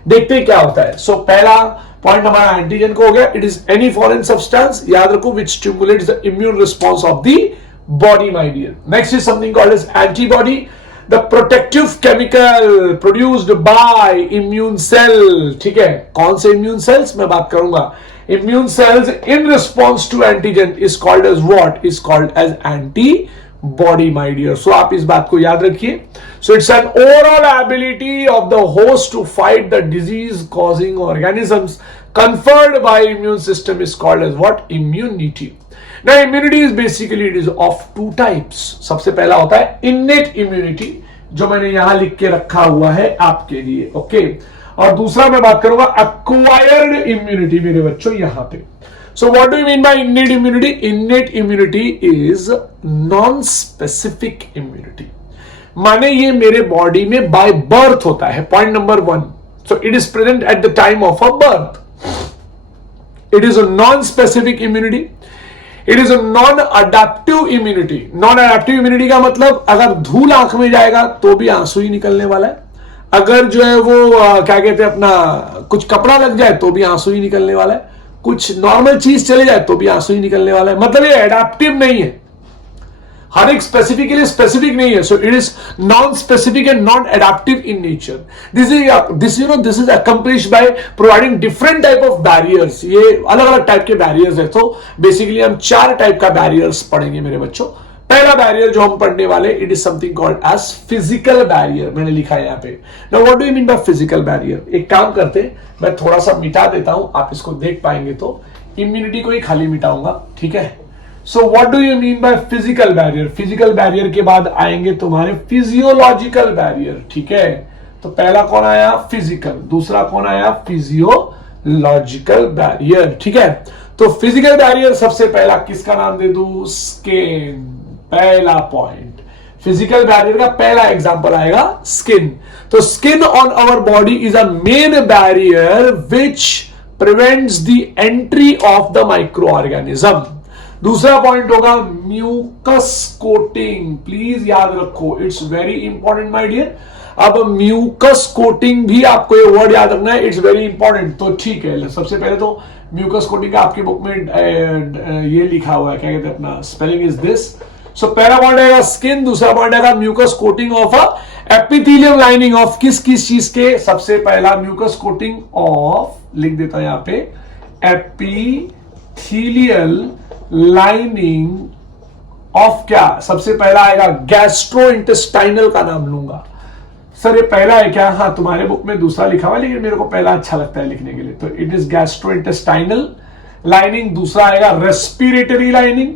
देखते हैं क्या होता है। सो पहला पॉइंट हमारा एंटीजन को हो गया, it is any foreign substance, याद रखो, which stimulates the immune response of the body, my dear. Next is something called as antibody, the protective chemical produced by immune cell. ठीक है, कौन से इम्यून सेल्स मैं बात करूंगा, immune cells in response to antigen is called as what, is called as antibody, my dear. So आप इस बात को याद रखिए। So it's an overall ability of the host to fight the disease causing organisms conferred by immune system is called as what, immunity. Now immunity is basically, it is of two types. सबसे पहला होता है innate immunity, जो मैंने यहां लिख के रखा हुआ है आपके लिए, ओके। और दूसरा मैं बात करूंगा acquired immunity मेरे बच्चों यहां पे। So what do you mean by innate immunity? Innate immunity is non-specific immunity, माने ये मेरे बॉडी में by birth होता है, point number 1. So it is present at the time of a birth. It is a non-specific immunity. It is a non-adaptive immunity. Non-adaptive immunity का मतलब अगर धूल आंख में जाएगा तो भी आंसू ही निकलने वाला है, अगर जो है वो क्या कहते हैं अपना कुछ कपड़ा लग जाए तो भी आंसू ही निकलने वाला है, कुछ नॉर्मल चीज चले जाए तो भी आंसू ही निकलने वाला है। मतलब ये एडेप्टिव नहीं है, हर एक स्पेसिफिक के लिए स्पेसिफिक नहीं है। सो it is non specific and non adaptive in nature. This is accomplished by providing different type of barriers. ये अलग अलग टाइप के बैरियर्स है। तो बेसिकली हम 4 टाइप का बैरियर्स पढ़ेंगे मेरे बच्चों। पहला बैरियर जो हम पढ़ने वाले, it is something called as physical barrier, मैंने लिखा है यहाँ पे। Now what do you mean by physical barrier? एक काम करते, मैं थोड़ा सा मिटा देता हूं, आप इसको देख पाएंगे तो इम्यूनिटी को ही खाली मिटाऊंगा, ठीक है। So what do you mean by physical barrier? Physical barrier के बाद आएंगे तुम्हारे फिजियोलॉजिकल बैरियर, ठीक है। तो पहला कौन आया? फिजिकल। दूसरा कौन आया? फिजियोलॉजिकल बैरियर, ठीक है। तो फिजिकल बैरियर सबसे पहला किसका नाम दे दूं? स्किन। पहला पॉइंट, फिजिकल बैरियर का पहला एग्जांपल आएगा स्किन। तो skin on our body is a main barrier which prevents the entry of the microorganism. दूसरा पॉइंट होगा म्यूकस कोटिंग। प्लीज याद रखो, it's very important my dear. अब म्यूकस कोटिंग भी आपको ये वर्ड याद रखना है, इट्स वेरी इंपॉर्टेंट। तो ठीक है, सबसे पहले तो म्यूकस कोटिंग का आपकी बुक में ये लिखा हुआ है, क्या कहते हैं अपना, स्पेलिंग इज दिस। सो पहला पॉइंट आएगा स्किन, दूसरा पॉइंट आएगा mucus coating of a epithelium lining of किस किस चीज के? सबसे पहला म्यूकस कोटिंग ऑफ, लिख देता हूं यहां पे, एपिथेलियल लाइनिंग ऑफ क्या? सबसे पहला आएगा गैस्ट्रो इंटेस्टाइनल का नाम लूंगा। सर ये पहला है क्या? हाँ, तुम्हारे बुक में दूसरा लिखा हुआ है, लेकिन मेरे को पहला अच्छा लगता है लिखने के लिए। तो it is gastro intestinal lining. दूसरा आएगा रेस्पिरेटरी लाइनिंग,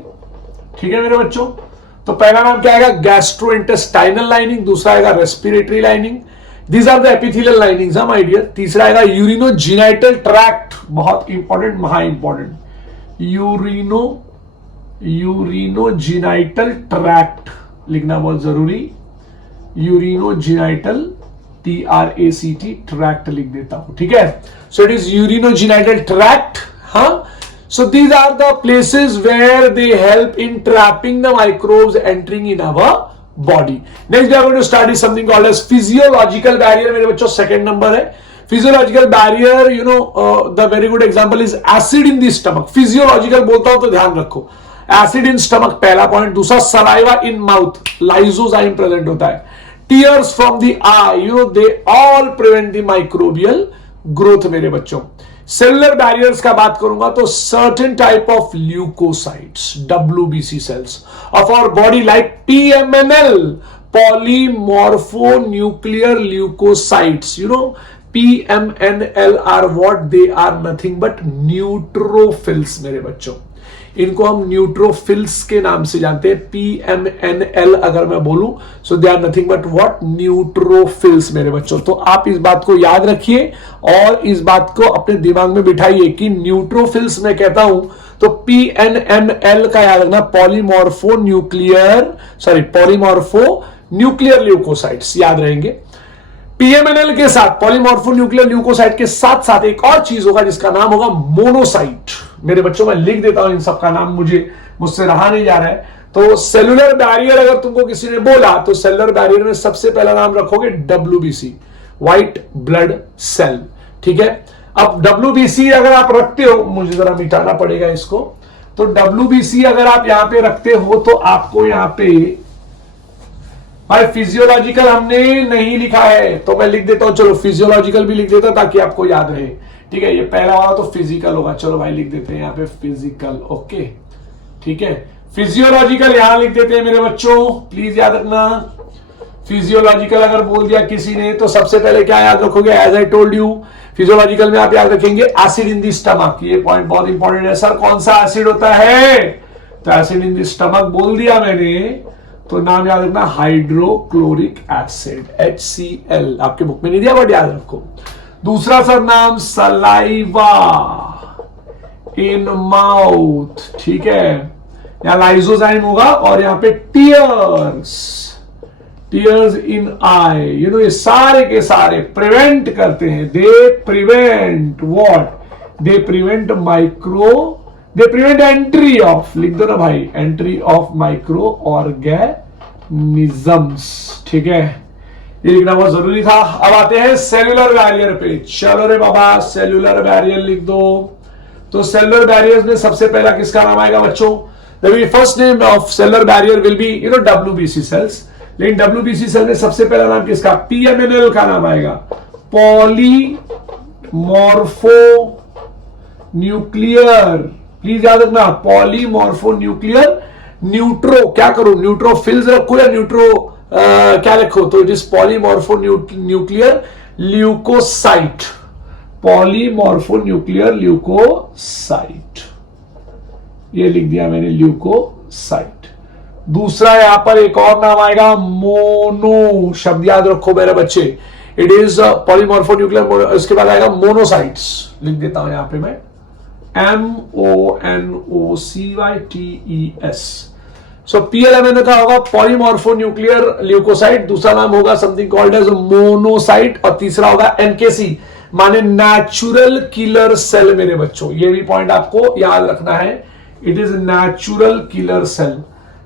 ठीक है मेरे बच्चों। तो पहला नाम क्या आएगा? गैस्ट्रो इंटेस्टाइनल लाइनिंग, दूसरा आएगा respiratory lining. These are the epithelial linings, my dear. तीसरा आएगा यूरिनोजेनिटल ट्रैक्ट, बहुत इंपॉर्टेंट, महा इंपॉर्टेंट, यूरिनोजेनिटल ट्रैक्ट लिखना बहुत जरूरी। यूरिनोजेनिटल TRACT ट्रैक्ट लिख देता हूं, ठीक है। सो इट इज यूरिनोजेनिटल ट्रैक्ट। हाँ, so these are the places where they help in trapping the microbes entering in our body. Next we are going to study something called as physiological barrier मेरे बच्चों, second number है physiological barrier. You know the very good example is acid in the stomach. physiological बोलता हूं तो ध्यान रखो, acid in stomach पहला point. दूसरा saliva in mouth, lysozyme present होता है। tears from the eye, you know they all prevent the microbial growth मेरे बच्चों। सेलुलर बैरियर्स का बात करूंगा तो certain type of leucocytes, WBC cells of our body like PMNL, polymorphonuclear leucocytes. You know PMNL are what? They are nothing but neutrophils मेरे बच्चों। इनको हम न्यूट्रोफिल्स के नाम से जानते हैं। PMNL अगर मैं बोलूं, so they are nothing but what? Neutrophils मेरे बच्चों। तो आप इस बात को याद रखिए और इस बात को अपने दिमाग में बिठाइए कि न्यूट्रोफिल्स मैं कहता हूं तो PNML का याद रखना, पॉलीमॉर्फोन्यूक्लियर ल्यूकोसाइट्स याद रहेंगे। पीएमएनएल के साथ, पॉलीमॉर्फोन्यूक्लियर ल्यूकोसाइट के साथ साथ एक और चीज होगा जिसका नाम होगा मोनोसाइट। मेरे बच्चों मैं लिख देता हूं इन सब का नाम, मुझसे रहा नहीं जा रहा है। तो सेलुलर बैरियर अगर तुमको किसी ने बोला तो सेलुलर बैरियर में सबसे पहला नाम रखोगे WBC, व्हाइट ब्लड सेल। ठीक है, अब WBC अगर आप रखते हो, मुझे जरा मिटाना पड़ेगा इसको, तो WBC अगर आप यहां पे रखते हो तो आपको यहां पे, भाई फिजियोलॉजिकल हमने नहीं लिखा है तो मैं लिख देता हूं, चलो फिजियोलॉजिकल भी लिख देता हूं ताकि आपको याद रहे। ठीक है, ये पहला वाला तो फिजिकल होगा, चलो भाई लिख देते हैं यहां पे फिजिकल। ओके ठीक है, फिजियोलॉजिकल यहां लिख देते हैं मेरे बच्चों, प्लीज याद रखना। फिजियोलॉजिकल अगर बोल दिया किसी ने तो सबसे पहले क्या याद रखोगे, as I told you physiological में आप याद रखेंगे एसिड इन द स्टमक। ये पॉइंट बहुत इंपॉर्टेंट है। सर कौन सा एसिड होता है, तो एसिड इन द स्टमक बोल दिया मैंने तो नाम याद रखना हाइड्रोक्लोरिक एसिड, HCl। आपके बुक में नहीं दिया बट याद रखो। दूसरा सर नाम सलाइवा इन माउथ। ठीक है, यहां लाइसोजाइम होगा और यहां पे टीयर्स इन आई। ये सारे के सारे प्रिवेंट करते हैं, they prevent what, they prevent they prevent entry of, लिख दो ना भाई, एंट्री ऑफ माइक्रो ऑर्गेनिजम्स। ठीक है, ये लिखना बहुत जरूरी था। अब आते हैं सेलुलर बैरियर पे। चलो रे बाबा, सेलुलर बैरियर लिख दो। तो सेलुलर बैरियर में सबसे पहला किसका नाम आएगा बच्चों, the first name of cellular barrier will be WBC cells. लेकिन WBC सेल में सबसे पहला नाम किसका, PMNL का नाम आएगा, पॉलीमॉर्फोन्यूक्लियर। प्लीज याद रखना, पॉलीमॉर्फोन्यूक्लियर न्यूट्रो, क्या करूं, न्यूट्रोफिल्स रखो या क्या लिखो, तो it is polymorphonuclear leucocyte, polymorphonuclear leucocyte, ये लिख दिया मैंने ल्यूकोसाइट। दूसरा यहां पर एक और नाम आएगा मोनो, शब्द याद रखो मेरे बच्चे, इट इज पॉलीमॉर्फोन्यूक्लियर, इसके बाद आएगा मोनोसाइट्स, लिख देता हूं यहां पे मैं MONOCYTES। सो PLMN का होगा पॉलीमॉर्फोन्यूक्लियर ल्यूकोसाइट, दूसरा नाम होगा समथिंग कॉल्ड एज मोनोसाइट और तीसरा होगा NKC माने नेचुरल किलर सेल। मेरे बच्चों ये भी पॉइंट आपको याद रखना है, it is natural killer cell.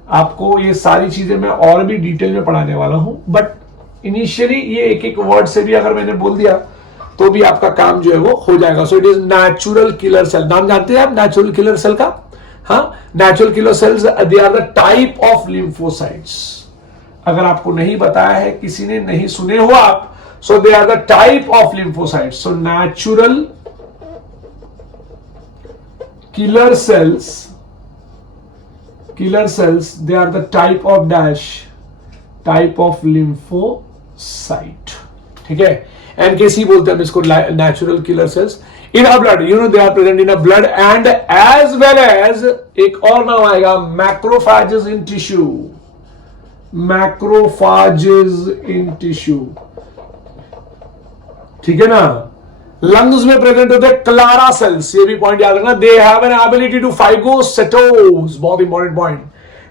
आपको ये सारी चीजें मैं और भी डिटेल में पढ़ाने वाला हूं, बट इनिशियली ये एक एक वर्ड से भी अगर मैंने बोल दिया तो भी आपका काम जो है वो हो जाएगा। So it is natural killer cell. नाम जानते हैं आप नेचुरल किलर सेल का? हाँ, natural killer cells they are the type of lymphocytes. अगर आपको नहीं बताया है, किसी ने नहीं सुने हो आप, so they are the type of lymphocytes. So natural killer cells they are the type of lymphocyte। ठीक है, NKC बोलते हैं इसको, natural killer cells in our blood, they are present in our blood and as well as एक और नाम आएगा macrophages in tissue। ठीक है ना, लंग्स में प्रेजेंट होते हैं क्लारा सेल्स, ये भी पॉइंट याद रखना। They have an ability to phagocytose, बहुत important point,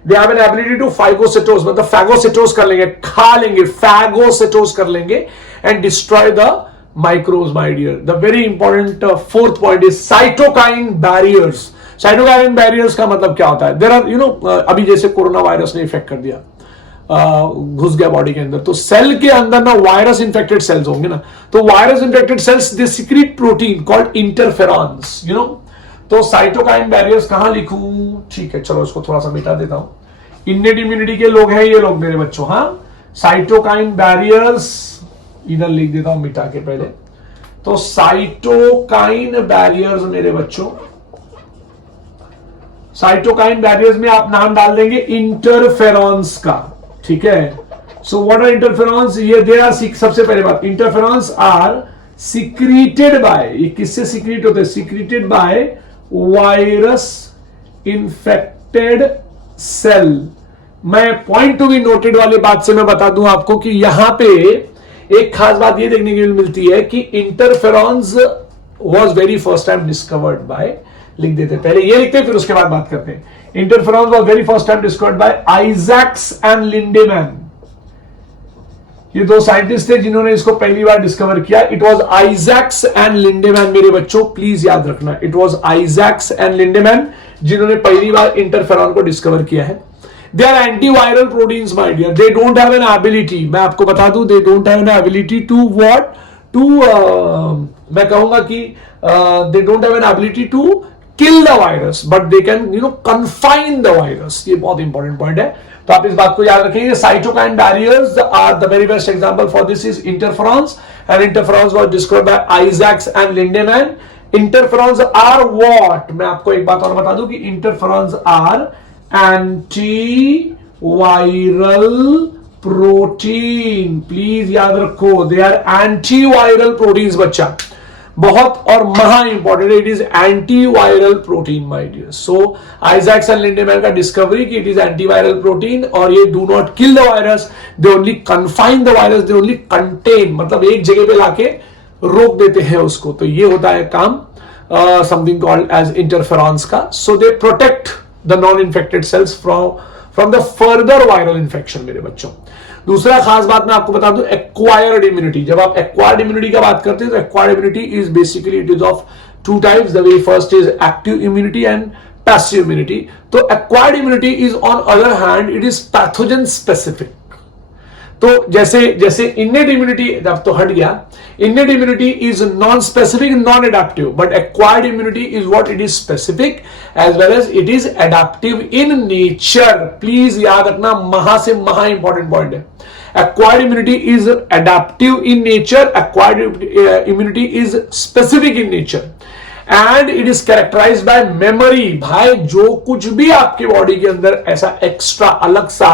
they have an ability to phagocytose, मतलब फैगोसाइटोज कर लेंगे, खा लेंगे, फैगोसाइटोज कर लेंगे and destroy the microbes, my dear. The very important fourth point is cytokine barriers. Cytokine barriers का मतलब क्या होता है, देयर आर अभी जैसे कोरोना वायरस ने इफेक्ट कर दिया, घुस गया बॉडी के अंदर, तो सेल के अंदर ना वायरस इंफेक्टेड सेल्स होंगे ना, तो वायरस इंफेक्टेड सेल्स दे सीक्रेट प्रोटीन कॉल्ड इंटरफेरॉन्स, तो साइटोकाइन बैरियर्स कहां लिखूं? ठीक है, चलो इसको थोड़ा सा मिटा देता हूं। इन्नेट इम्यूनिटी के लोग हैं ये लोग मेरे बच्चों। हाँ, साइटोकाइन बैरियर्स इधर लिख देता हूं मिटा के पहले। तो साइटोकाइन बैरियर्स मेरे बच्चों, साइटोकाइन बैरियर्स में आप नाम डाल देंगे इंटरफेरॉन्स का। ठीक है, सो व्हाट आर इंटरफेरॉन्स, ये दे आर, सबसे पहले बात, इंटरफेरॉन्स आर सीक्रेटेड बाय, ये किससे सीक्रेट होते हैं? Secreted by virus infected cell. मैं पॉइंट टू बी नोटेड वाली बात से मैं बता दूं आपको कि यहां पे एक खास बात ये देखने को मिलती है कि interferons was very first time discovered bye, लिख देते पहले ये लिखते फिर उसके बाद बात करते हैं। Interferons was very first time discovered by Isaacs and Lindenmann. ये दो साइंटिस्ट थे जिन्होंने इसको पहली बार डिस्कवर किया. It was Isaacs and Lindenmann. मेरे बच्चों प्लीज याद रखना, it was Isaacs and Lindenmann जिन्होंने पहली बार इंटरफेरॉन को डिस्कवर किया है. They are antiviral proteins my dear. They don't have an ability, मैं आपको बता दूं, they don't have an ability to what to, मैं कहूंगा कि they don't have an ability to kill the virus, but they can confine the virus. ये बहुत important point है, तो आप इस बात को याद रखेंगे. Cytokine barriers are the very best example for this is interferons, and interferons was discovered by Isaacs and Lindenmann. Interferons are what, मैं आपको एक बात और बता दूं कि interferons are anti viral protein. Please याद रखो, they are anti viral proteins. बच्चा बहुत और महा important, it is anti viral protein my dear. So Isaacs and Lindenmann का डिस्कवरी कि it is anti viral protein, और ये do not kill the virus, they only confine the virus, they only contain, मतलब एक जगह पे लाके रोक देते हैं उसको. तो ये होता है काम समथिंग कॉल्ड एज इंटरफेरॉन्स का. So they protect the non infected cells from the further viral infection. मेरे बच्चों दूसरा खास बात मैं आपको बता दूं, एक्वायर्ड इम्यूनिटी. जब आप एक्वायर्ड इम्यूनिटी का बात करते हैं तो acquired immunity is basically it is of two types. The very first is active immunity and passive immunity. तो acquired immunity is on other hand it is pathogen specific. तो जैसे इनेट इम्यूनिटी जब तो हट गया, innate immunity is non specific, non adaptive, but acquired immunity is what it is specific as well as it is adaptive in nature. Please याद रखना, महा से महा इंपॉर्टेंट पॉइंट है. Acquired immunity is adaptive in nature, acquired immunity is specific in nature, and it is characterized by memory. भाई जो कुछ भी आपके बॉडी के अंदर ऐसा एक्स्ट्रा अलग सा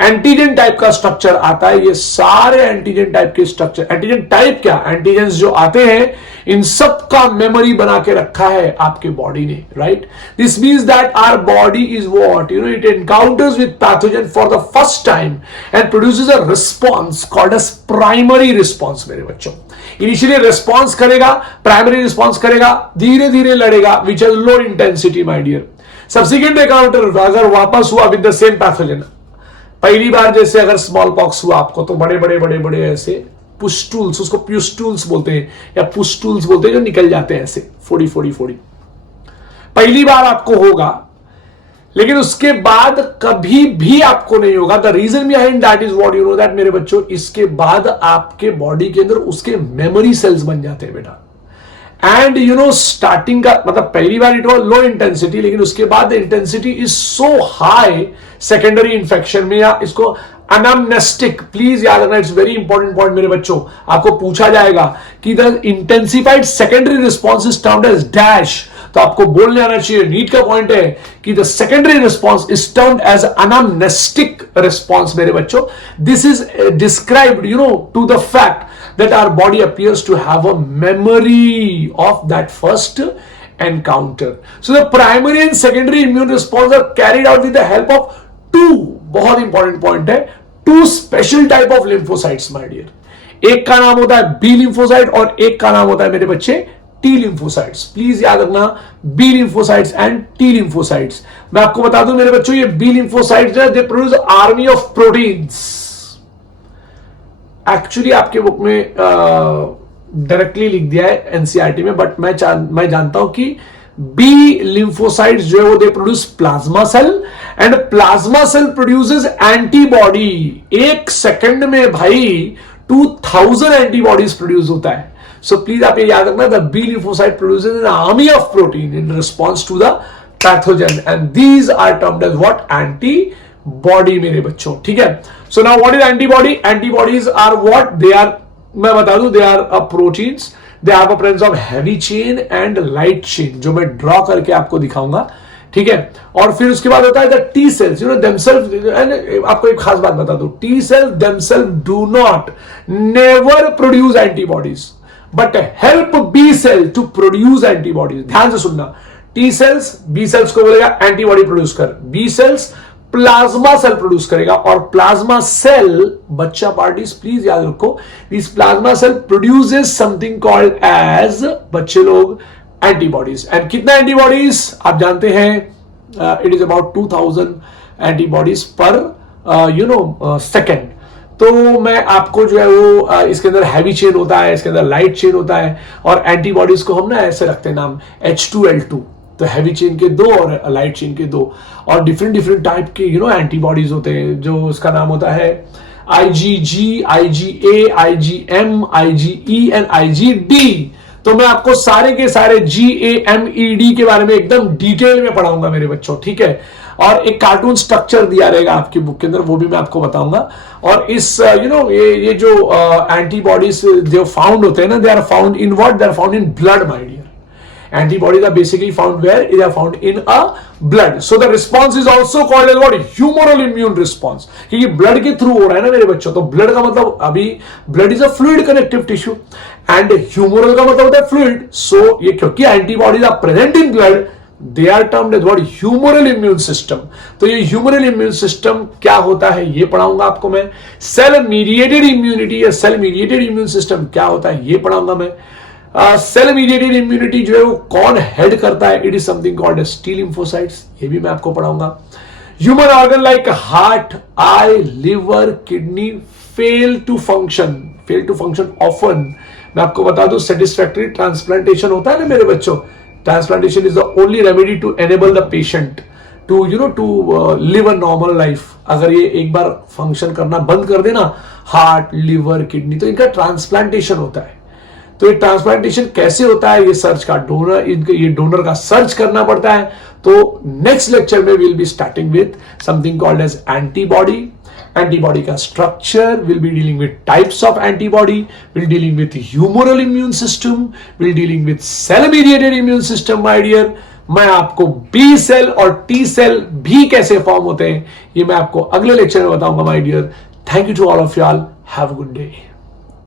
एंटीजन टाइप का स्ट्रक्चर आता है, ये सारे एंटीजन टाइप के स्ट्रक्चर, एंटीजन टाइप क्या, एंटीजेंस जो आते हैं, इन सब का मेमोरी बना के रखा है आपके बॉडी ने, right. This means that our body is what, it encounters with pathogen for the first time and produces a response called as primary response. मेरे बच्चों इनिशियली रिस्पॉन्स करेगा, प्राइमरी रिस्पॉन्स करेगा, धीरे धीरे लड़ेगा, which is low intensity my dear. Subsequent encounter अगर वापस हुआ विद द सेम पैथोजन, पहली बार जैसे अगर स्मॉल पॉक्स हुआ आपको, तो बड़े बड़े बड़े बड़े ऐसे पुस्टूल्स, उसको प्यूस्टूल्स बोलते हैं या पुस्टूल्स बोलते हैं, जो निकल जाते हैं ऐसे फोड़ी फोड़ी फोड़ी. पहली बार आपको होगा, लेकिन उसके बाद कभी भी आपको नहीं होगा. The reason behind that is what you know that मेरे बच्चों, इसके बाद आपके बॉडी के अंदर उसके मेमोरी सेल्स बन जाते हैं बेटा. एंड स्टार्टिंग का मतलब पहली बार इट वॉज लो इंटेंसिटी, लेकिन उसके बाद intensity is so high secondary infection में, या इसको अनमनेस्टिक. प्लीज याद रखना, इट्स वेरी इंपॉर्टेंट पॉइंट मेरे बच्चों. आपको पूछा जाएगा कि the intensified secondary response is termed as dash, तो आपको बोलने आना चाहिए, नीट का पॉइंट है कि the secondary response is termed as anamnestic response. मेरे बच्चों this is described to the fact that our body appears to have a memory of that first encounter. So the primary and secondary immune response are carried out with the help of two, बहुत important point है, two special type of lymphocytes my dear. एक का नाम होता है B lymphocyte और एक का नाम होता है मेरे बच्चे T lymphocytes. प्लीज याद रखना, B lymphocytes and T lymphocytes. मैं आपको बता दूं मेरे बच्चों, ये B lymphocytes है, they produce army of proteins. Actually आपके बुक में डायरेक्टली लिख दिया है एनसीईआरटी में, बट मैं जानता हूं कि बी लिम्फोसाइट्स जो है वो they produce plasma cell, and plasma cell produces antibody. एक सेकंड में भाई 2000 एंटीबॉडीज प्रोड्यूस होता है. सो प्लीज आप ये याद रखना, the B lymphocyte produces an army of protein in response to the pathogen, and these are termed as what, antibody मेरे बच्चों. ठीक है. So now what is antibody? Antibodies are what? They are, मैं बता दूं, they are proteins. They have a presence of heavy chain and light chain, जो मैं draw करके आपको दिखाऊंगा. ठीक है. और फिर उसके बाद होता है the T cells, themselves. आपको एक खास बात बता दूं, T cells themselves do not never produce antibodies, but help B cell to produce antibodies. ध्यान से सुनना, T cells B cells को बोलेगा एंटीबॉडी प्रोड्यूस कर, B cells plasma cell produce करेगा, और प्लाज्मा सेल बच्चा पार्टीज प्लीज याद रखो, this plasma cell produces something called as, बच्चे लोग, एंटीबॉडीज. एंड कितना एंटीबॉडीज आप जानते हैं, it is about 2000 antibodies per second. तो मैं आपको जो है वो इसके अंदर हैवी चेन होता है, इसके अंदर लाइट चेन होता है, और एंटीबॉडीज को हम ना ऐसे रखते हैं नाम H2L2। तो हैवी चेन के दो और लाइट चेन के दो, और डिफरेंट डिफरेंट टाइप के एंटीबॉडीज होते हैं, जो उसका नाम होता है IgG, IgA, IgM, IgE and IgD। तो मैं आपको सारे के सारे GAMED के बारे में एकदम डिटेल में पढ़ाऊंगा मेरे बच्चों, ठीक है। और एक कार्टून स्ट्रक्चर दिया रहेगा आपकी बुक के अंदर, वो भी मैं आपको बताऊंगा। और इस ये जो एंटीबॉडीज जो फाउंड होते हैं ना, they are found in what, they are found in blood, my dear. Antibodies are basically found where? They are found in a blood. So the response is also called as what? Humoral immune response. क्योंकि blood के through हो रहा है ना मेरे बच्चों, तो blood का मतलब अभी blood is a fluid connective tissue and humoral का मतलब होता है fluid. So ये क्योंकि antibodies are present in blood, they are termed as what? Humoral immune system. तो ये humoral immune system क्या होता है ये पढ़ाऊंगा आपको मैं। Cell mediated immunity या cell mediated immune system क्या होता है ये पढ़ाऊंगा मैं। सेल मीडिएटेड इम्यूनिटी जो है वो कौन हेड करता है, it is something called as T lymphocytes, ये भी मैं आपको पढ़ाऊंगा। Human organ like heart, eye, liver, kidney fail to function often. मैं आपको बता दूं सेटिस्फैक्टरी ट्रांसप्लांटेशन होता है ना मेरे बच्चों, transplantation is the only remedy to enable the patient to live a normal life. अगर ये एक बार फंक्शन करना बंद कर देना, हार्ट, लिवर, किडनी, तो इनका ट्रांसप्लांटेशन होता है। तो ये ट्रांसप्लांटेशन कैसे होता है, ये सर्च का डोनर, ये डोनर का सर्च करना पड़ता है। तो नेक्स्ट लेक्चर में will be starting with something called as antibody का structure, will be dealing with types of antibody, will dealing with humoral immune system, will dealing with cell mediated immune system my dear. मैं आपको B cell और T cell भी कैसे form होते हैं ये मैं आपको अगले लेक्चर में बताऊंगा my dear. Thank you to all of you all, have a good day.